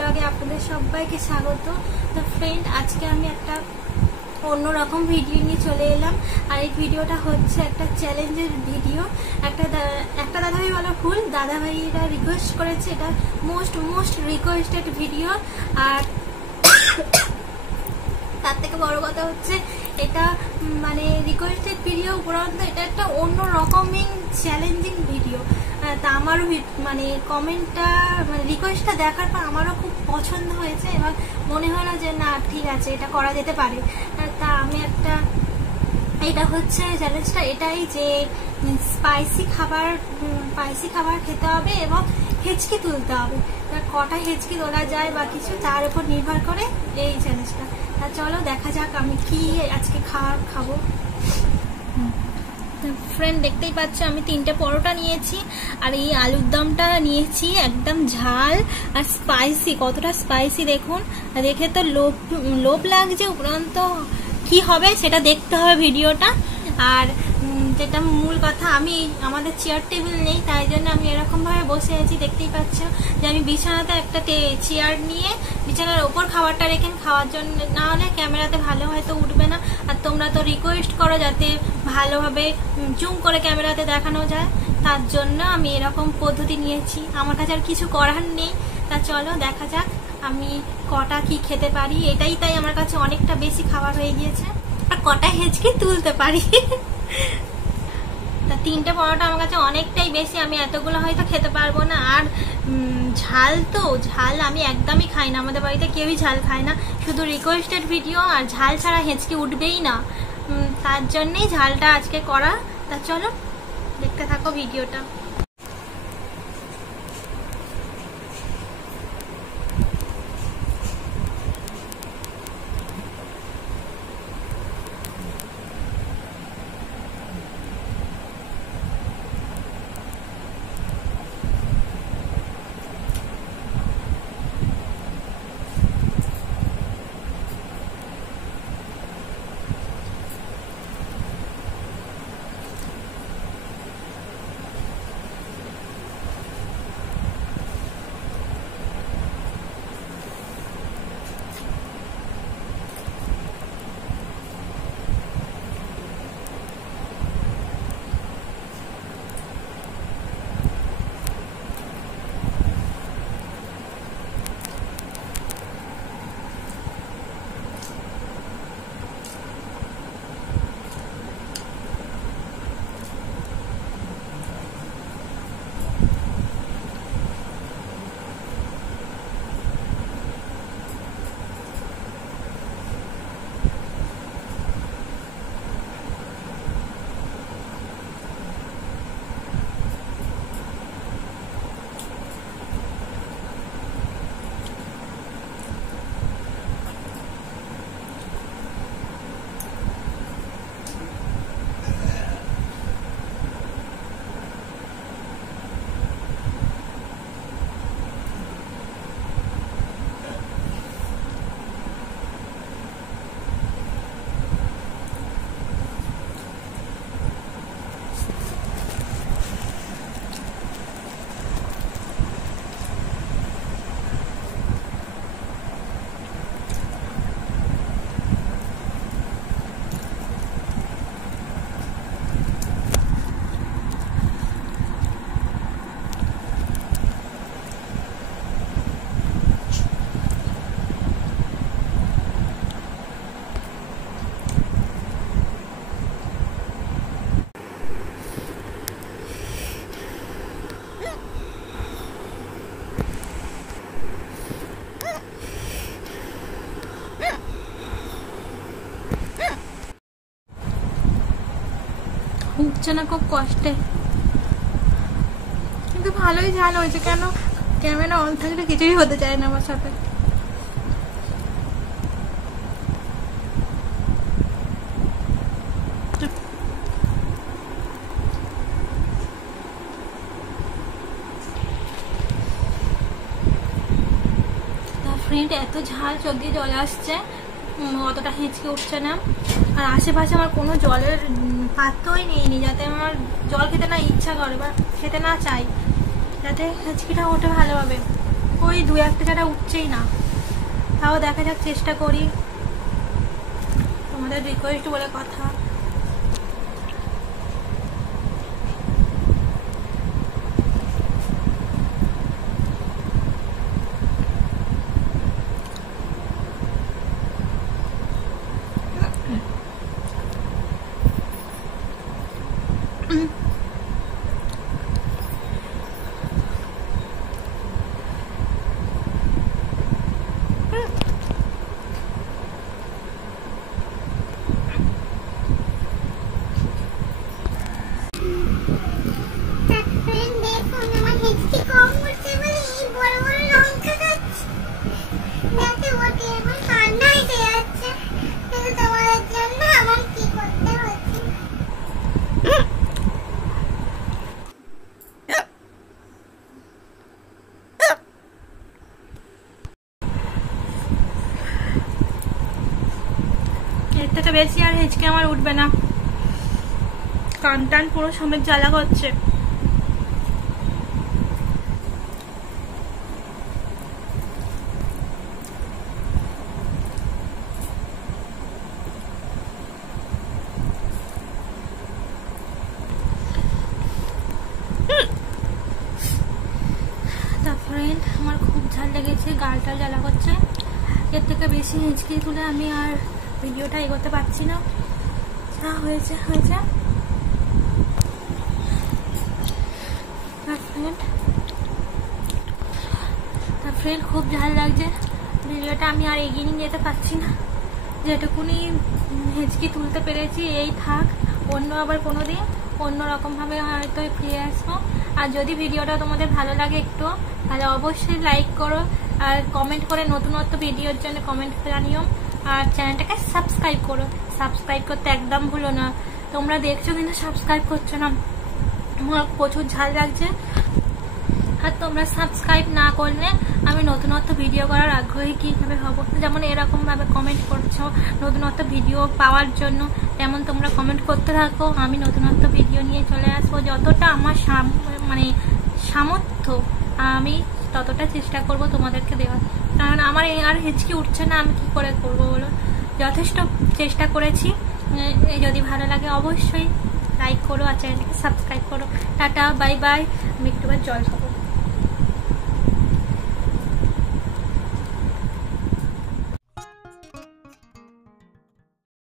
ব্লগে আপনাদের সবাইকে স্বাগত। তো ফ্রেন্ড, আজকে আমি একটা অন্যরকম ভিডিও নিয়ে চলে এলাম। আর এই ভিডিওটা হচ্ছে একটা চ্যালেঞ্জের ভিডিও। একটা দাদাভাই বলা ভুল, দাদাভাইরা রিকোয়েস্ট করেছে, এটা মোস্ট রিকোয়েস্টেড ভিডিও। আর তার থেকে বড় কথা হচ্ছে এটা মানে রিকোয়েস্টেড ভিডিও উপরন্ত এটা একটা অন্য রকমের চ্যালেঞ্জিং ভিডিও। তা আমারও মানে কমেন্টটা মানে রিকোয়েস্টটা দেখার পর আমারও খুব পছন্দ হয়েছে এবং মনে হলো যে না ঠিক আছে, এটা করা যেতে পারে। তা আমি এটা হচ্ছে চ্যালেঞ্জটা এটাই যে স্পাইসি খাবার খেতে হবে এবং হেঁচকি তুলতে হবে। কটা হেঁচকি তোলা যায় বা কিছু তার উপর নির্ভর করে এই চ্যালেঞ্জটা। তা চলো দেখা যাক আমি কি আজকে খাবো। ফ্রেন্ড, দেখতেই পাচ্ছ আমি 3টে পরোটা নিয়েছি আর এই আলুর দমটা নিয়েছি একদম ঝাল আর স্পাইসি। কতটা স্পাইসি দেখুন, দেখে তো লোভ লাগছে। উপরন্ত কি হবে সেটা দেখতে হবে ভিডিওটা। আর যেটা মূল কথা, আমি আমাদের চেয়ার টেবিল নেই, তাই জন্য আমি এরকম ভাবে বসে আছি। দেখতেই পাচ্ছ যে আমি বিছানাতে একটা চেয়ার নিয়ে বিছানার ওপর খাবারটা রেখে খাওয়ার জন্য, না হলে ক্যামেরাতে ভালো হয়তো উঠবে না। আর তোমরা তো রিকোয়েস্ট করো যাতে ভালোভাবে জুম করে ক্যামেরাতে দেখানো যায়, তার জন্য আমি এরকম পদ্ধতি নিয়েছি। আমার কাছে আর কিছু করার নেই। তা চলো দেখা যাক আমি কটা কি খেতে পারি। এটাই তাই আমার কাছে অনেকটা বেশি খাবার হয়ে গিয়েছে। আর কটা হেঁচকি তুলতে পারি। তা 3টে পরোটা আমার কাছে অনেকটাই বেশি, আমি এতগুলো হয়তো খেতে পারবো না। আর ঝাল আমি একদমই খাই না, আমাদের বাড়িতে কেউই ঝাল খায় না। শুধু রিকোয়েস্টেড ভিডিও, আর ঝাল ছাড়া হেঁচকি উঠবেই না, তার জন্যই ঝালটা আজকে করা। তা চলো দেখতে থাকো ভিডিওটা। উঠছে না, খুব কষ্টে, কিন্তু ভালোই ঝাল হয়েছে। কেন ক্যামেরা অন থাকলে কিছুই হতে চায় না আমার সাথে। ফ্রেন্ড, এত ঝাল চোখ দিয়ে জল আসছে, অতটা হেঁচকে উঠছে না। আর আশেপাশে আমার কোনো জলের পাত্রই নেই, যাতে আমার জল খেতে না ইচ্ছা করে বা খেতে না চাই, যাতে হেঁচকিটা ওঠে ভালোভাবে। ওই 2-1টা ছাড়া উঠছেই না। তাও দেখা যাক, চেষ্টা করি, তোমাদের রিকোয়েস্ট বলে কথা। এর থেকে বেশি আর হেঁচকে আমার উঠবে না, কান টান পুরো সমেত জ্বালা করছে। ফ্রেন্ড, আমার খুব ঝাল লেগেছে, গালটা জ্বালা করছে। এর থেকে বেশি হেঁচকি তুলে আমি আর ভিডিওটা এগোতে পারছি না। যা হয়েছে হয়েছে। ফ্রেন্ড, খুব ঝাল লাগছে, ভিডিওটা আমি আর এগিয়ে নিয়ে যেতে পারছি না। যেটুকুনি হেঁচকি তুলতে পেরেছি এই থাক, অন্য আবার কোনো দিন অন্যরকমভাবে হয়তো ফিরে আসবো। আর যদি ভিডিওটা তোমাদের ভালো লাগে একটু, তাহলে অবশ্যই লাইক করো আর কমেন্ট করে নতুনত্ব ভিডিওর জন্য কমেন্ট জানিও। আর চ্যানেলটাকে সাবস্ক্রাইব করো, সাবস্ক্রাইব করতে একদম ভুলো না। তোমরা দেখছো কিন্তু সাবস্ক্রাইব করছো না, আমার প্রচুর ঝাল লাগছে। আর তোমরা সাবস্ক্রাইব না করলে আমি নতুনত্ব ভিডিও করার আগ্রহী কীভাবে হব? যেমন এরকমভাবে কমেন্ট করছো নতুনত্ব ভিডিও পাওয়ার জন্য, তেমন তোমরা কমেন্ট করতে থাকো, আমি নতুনত্ব ভিডিও নিয়ে চলে আসবো। যতটা আমার মানে সামর্থ্য আমি ততটা চেষ্টা করব তোমাদেরকে দেওয়ার। কারণ আমার আর হেঁচকি উঠছে না, আমি কি করে করবো বলো? যথেষ্ট চেষ্টা করেছি। যদি ভালো লাগে অবশ্যই লাইক করো আর চ্যানেলটাকে সাবস্ক্রাইব করো। Tata, bye bye. আমি একটুবার জল খাবো।